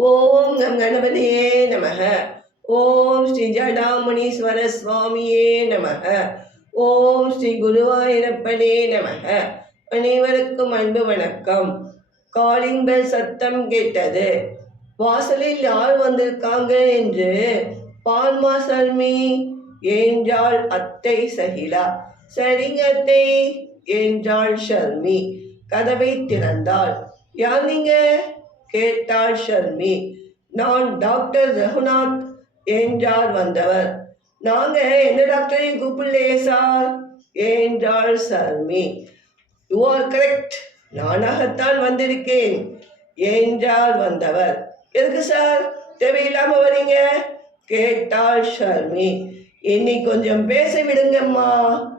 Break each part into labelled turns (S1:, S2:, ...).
S1: ஓம் நம் கணபதியே நமக. ஓம் ஸ்ரீ ஜடாமணீஸ்வர சுவாமியே நமக. ஓம் ஸ்ரீ குருவாயிரப்பனே நமக. அனைவருக்கும் அன்பு வணக்கம். காலிங் பெல் சத்தம் கேட்டது. வாசலில் யார் வந்திருக்காங்க என்று பால்மா சல்மி என்றாள் அத்தை சகிலா. சரிங்க அத்தை என்றாள் ஷர்மி. கதவை திறந்தாள். யார் நீங்க? கேட்டாள் ஷர்மி. நான் டாக்டர் ரகுநாத் என்றார் வந்தவர். நாங்க எந்த டாக்டரையும் கூப்பிடலையே சார் என்றாள் சர்மி யூ ஆர் கரெக்ட் நானாகத்தான் வந்திருக்கேன் என்றார் வந்தவர். எதுக்கு சார்? தேவையில்லாம வரீங்க? கேட்டாள் ஷர்மி. என்னை கொஞ்சம் பேச விடுங்கம்மா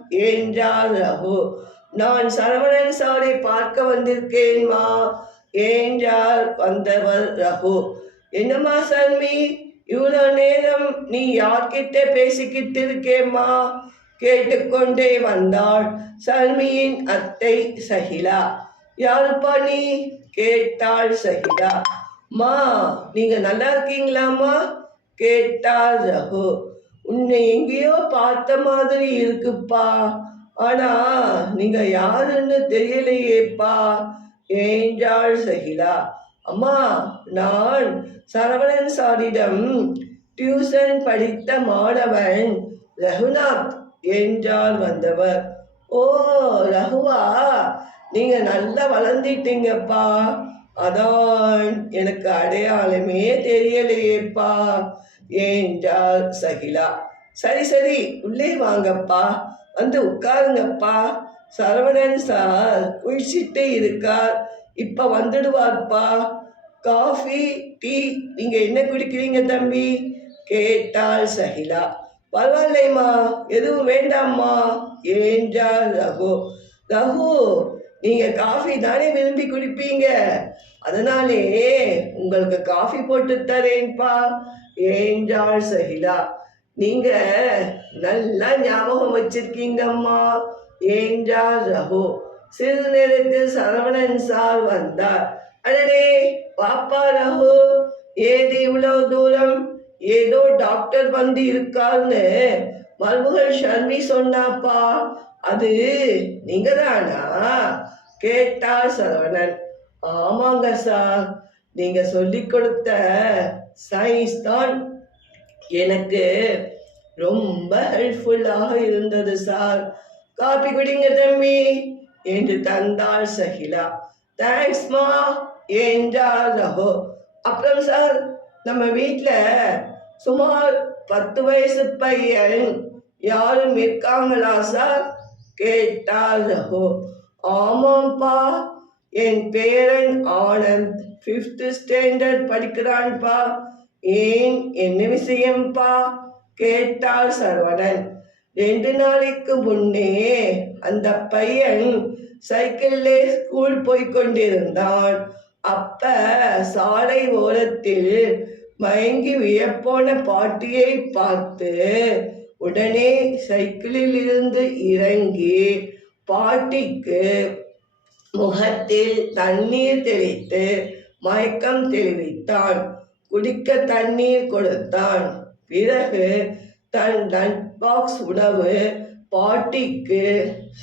S1: என்றார் ரகு. நான் சரவணன் சாரை பார்க்க வந்திருக்கேன்மா ஏஞ்சால் வந்தவர் ரகு. என்னம்மா சர்மி? இவ்வளோ நேரம் நீ யார்கிட்ட பேசிக்கிட்டு இருக்கேம்மா கேட்டுக்கொண்டே வந்தாள் சர்மியின் அத்தை சகிலா. யாருப்பா நீ கேட்டாள் சகிலா. மா நீங்க நல்லா இருக்கீங்களாம்மா? கேட்டாள் ரகு. உன்னை எங்கேயோ பார்த்த மாதிரி இருக்குப்பா. ஆனா நீங்க யாருன்னு தெரியலையேப்பா. என்றாள் சகிலா. அம்மா நான் சரவணன் சாரிடம் டியூஷன் படித்த மாணவன் ரகுநாத் என்றார் வந்தவர். ஓ ரகுவா நீங்க நல்லா வளர்ந்துட்டீங்கப்பா. அதான் எனக்கு அடையாளமே தெரியலையேப்பா என்றாள் சகிலா. சரி சரி உள்ளே வாங்கப்பா. வந்து உட்காருங்கப்பா. சரவணன் சார் குளிச்சிட்டு இருக்கார். இப்போ வந்துடுவார்ப்பா. காஃபி டீ நீங்கள் என்ன குடிக்கிறீங்க தம்பி? கேட்டாள் சகிலா. பரவாயில்லைம்மா எதுவும் வேண்டாம்மா என்றார் ரகு. ரகு நீங்கள் காஃபி தானே விரும்பி குடிப்பீங்க? அதனாலே உங்களுக்கு காஃபி போட்டு தரேன்ப்பா என்றாள் சகிலா. நீங்கள் நல்லா ஞாபகம் வச்சிருக்கீங்கம்மா. ஏஞ்சா ரகு சிறிது நேரத்தில் சரவணன் சார் வந்தார். அடடே பாப்பா ரகு ஏது இவ்வளவு தூரம்? ஏதோ டாக்டர் வந்து இருக்காருன்னு மருமகள் ஷர்மி சொன்னாப்பா. அது நீங்க தானா கேட்டா சரவணன். ஆமாங்க சார் நீங்க சொல்லி கொடுத்த சயின்ஸ் தான் எனக்கு ரொம்ப ஹெல்ப்ஃபுல்லாக இருந்தது சார். காப்பி குடிங்க தம்பி என்று தந்தாள் சகிலா. தேங்க்ஸ்மா என்றார் ரஹோ. அப்புறம் சார் நம்ம வீட்டில் சுமார் பத்து வயசு பையன் யாரும் இருக்காங்களா சார் கேட்டார் ரஹோ. ஆமாம்ப்பா என் பேரன் ஆனந்த் ஃபிஃப்த்து ஸ்டாண்டர்ட் படிக்கிறான்ப்பா ஏன் என்ன விஷயம்ப்பா கேட்டார் சரவணன். ரெண்டு நாளைக்கு முன்னே அந்த பையன் சைக்கிள்ல ஸ்கூல் போய் கொண்டிருந்தான். அப்ப சாலை ஓரத்தில் மயங்கி வியப்போன பாட்டியை பார்த்து உடனே சைக்கிளில் இருந்து இறங்கி பாட்டிக்கு முகத்தில் தண்ணீர் தெளித்து மயக்கம் தெளிவித்தான். குடிக்க தண்ணீர் கொடுத்தான். பிறகு தன் லஞ்ச் பாக்ஸ் உணவு பாட்டிக்கு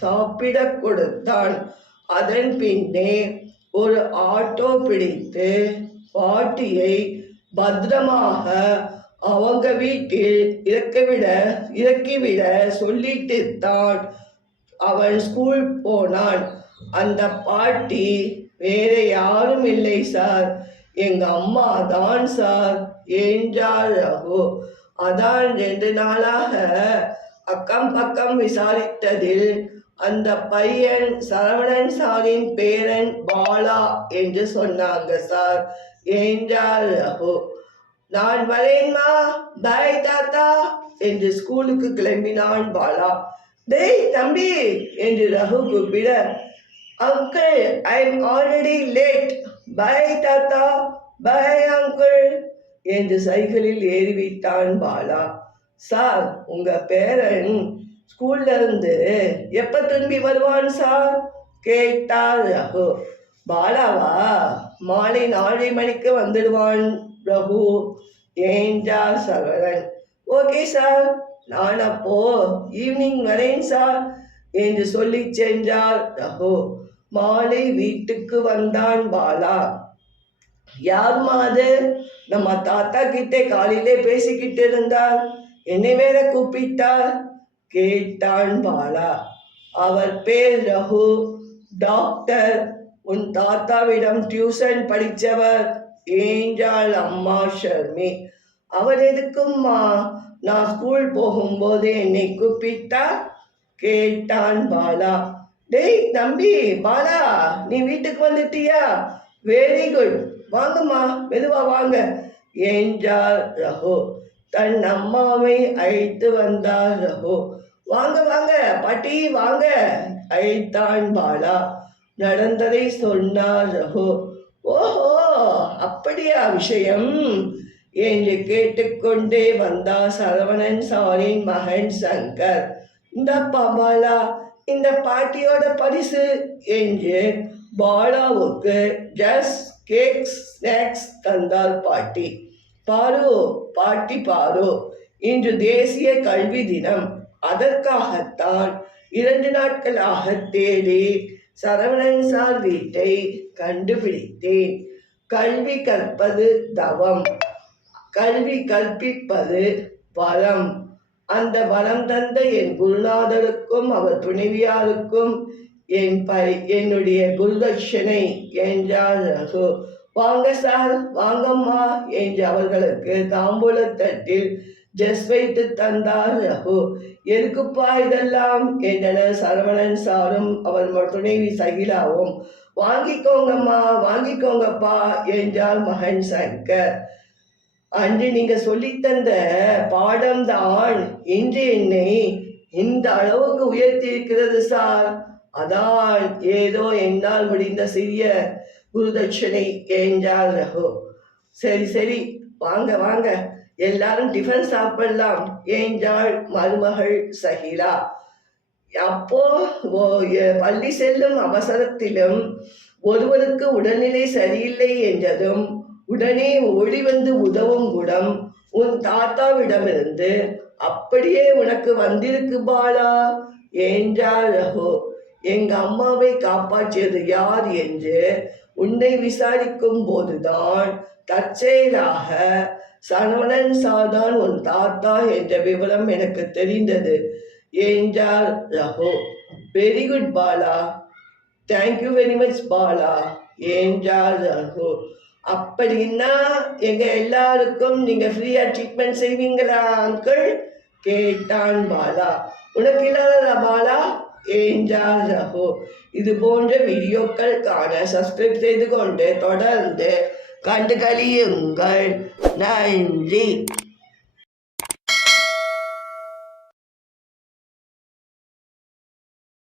S1: சாப்பிட கொடுத்தான் அதன் பின்னே ஒரு ஆட்டோ பிடித்து பாட்டியை பத்திரமாக அவங்க வீட்டில் இறக்கிவிட இறக்கிவிட சொல்லிட்டு தான் அவன் ஸ்கூல் போனான். அந்த பாட்டி வேற யாரும் இல்லை சார் எங்க அம்மா தான் சார் என்றார் ரகு. அதான் ரெண்டு நாளாக அக்கம் பக்கம் விசாரித்ததில் அந்த பையன் சரவணன் சாரின் பேரன் பாலா என்று சொன்னாங்க சார். என்றார் ரகு நான் வரேன்மா பாய் தாத்தா என்று ஸ்கூலுக்கு கிளம்பினான் பாலா. டேய் தம்பி என்று ரகு கூப்பிட uncle I am already late bye தாத்தா பை அங்கிள் என்று சைக்கிளில் ஏறிவிட்டான் பாலா. சார் உங்க பேரன் ஸ்கூல்ல இருந்து எப்ப திரும்பி வருவான் சார்? கேட்டார் ரகு. பாலாவா மாலை நாலரை மணிக்கு வந்துடுவான் ரகு என்றார் சகலன். ஓகே சார் நான் அப்போ ஈவினிங் வரேன் சார் என்று சொல்லி சென்றார் ரகு. மாலை வீட்டுக்கு வந்தான் பாலா. யாருமா அது? நம்ம தாத்தா கிட்டே காலையிலே பேசிக்கிட்டு இருந்தார். என்னை வேற கூப்பிட்டார். கேட்டான் பாலா. அவர் பேர் ரகு. டாக்டர். உன் தாத்தாவிடம் டியூஷன் படித்தவர். ஏஞ்சாள் அம்மா ஷர்மி. அவர் எதுக்கும்மா? நான் ஸ்கூல் போகும்போது என்னை கூப்பிட்டா கேட்டான் பாலா. டேய் தம்பி பாலா நீ வீட்டுக்கு வந்துட்டியா? வெரி குட் வாங்கம்மா மெதுவா வாங்க. என்றார் ரகு தன் அம்மாவை அழைத்து வந்தார் ரகு. வாங்க வாங்க பாட்டி வாங்க அழைத்தான் பாலா. நடந்ததை சொன்னார் ரகு. ஓஹோ அப்படியா விஷயம்? என்று கேட்டுக்கொண்டே வந்தா சரவணன் சாரின் மகன் சங்கர். இந்த பாபாலா இந்த பாட்டியோட பரிசு என்று பாலாவுக்கு ஜஸ்ட் கேக்ஸ் ஸ்நாக்ஸ் தந்தார் பாட்டி. பாரு பாட்டி பாரு இன்று தேசிய கல்வி தினம். அதற்காகத்தான் இரண்டு நாட்களாக தேடி சரவணன் சார் வீட்டை கண்டுபிடித்தேன். கல்வி கற்பது தவம். கல்வி கற்பிப்பது வளம். அந்த வளம் தந்த என் குருநாதருக்கும் அவர் துணைவியாருக்கும் என் பை என்னுடைய குருதட்சணை என்றார். ரகு வாங்க சார் வாங்கம்மா என்று அவர்களுக்கு தாம்பூலத்தட்டில் ஜஸ் வைத்து தந்தார். ரகு எதுக்குப்பா இதெல்லாம்? என்றனர் சரவணன் சாரும் அவர் துணைவி சகிலாவும். வாங்கிக்கோங்கம்மா வாங்கிக்கோங்கப்பா என்றார் மகன் சங்கர். அன்று நீங்க சொல்லித்தந்த பாடம்தான் இன்று என்னை இந்த அளவுக்கு உயர்த்தி இருக்கிறது சார். அதான் ஏதோ என்னால் முடிந்த சிறிய குருதட்சணை என்றார் ரகு சரி சரி. வாங்க வாங்க. எல்லாரும் டிஃபன் சாப்பிடலாம். என்றாள் மருமகள் சஹிலா அப்போ ஓ- பள்ளி செல்லும் அவசரத்திலும் ஒருவருக்கு உடல்நிலை சரியில்லை என்றதும் உடனே ஓடி வந்து உதவும் குடம் உன் தாத்தாவிடமிருந்து அப்படியே உனக்கு வந்திருக்கு பாலா. என்றார் ரகு எங்க அம்மாவை காப்பாற்றியது யார் என்று உன்னை விசாரிக்கும் போதுதான் தற்செயலாக சரவணன் சாதான் உன் தாத்தா என்ற விவரம் எனக்கு தெரிந்தது. என்றார் Raghu very good Bala. Thank you very much Bala. என்றார் ரகு அப்படின்னா எங்க எல்லாருக்கும் நீங்க ஃப்ரீயா ட்ரீட்மெண்ட் செய்வீங்களா அங்கிள் கேட்டான் பாலா. உனக்கு இல்லாததா பாலா? என்றார் இது போன்ற வீடியோக்கள் காண சப்ஸ்கிரைப் செய்து கொண்டு தொடர்ந்து கண்டு கழியுங்கள் நன்றி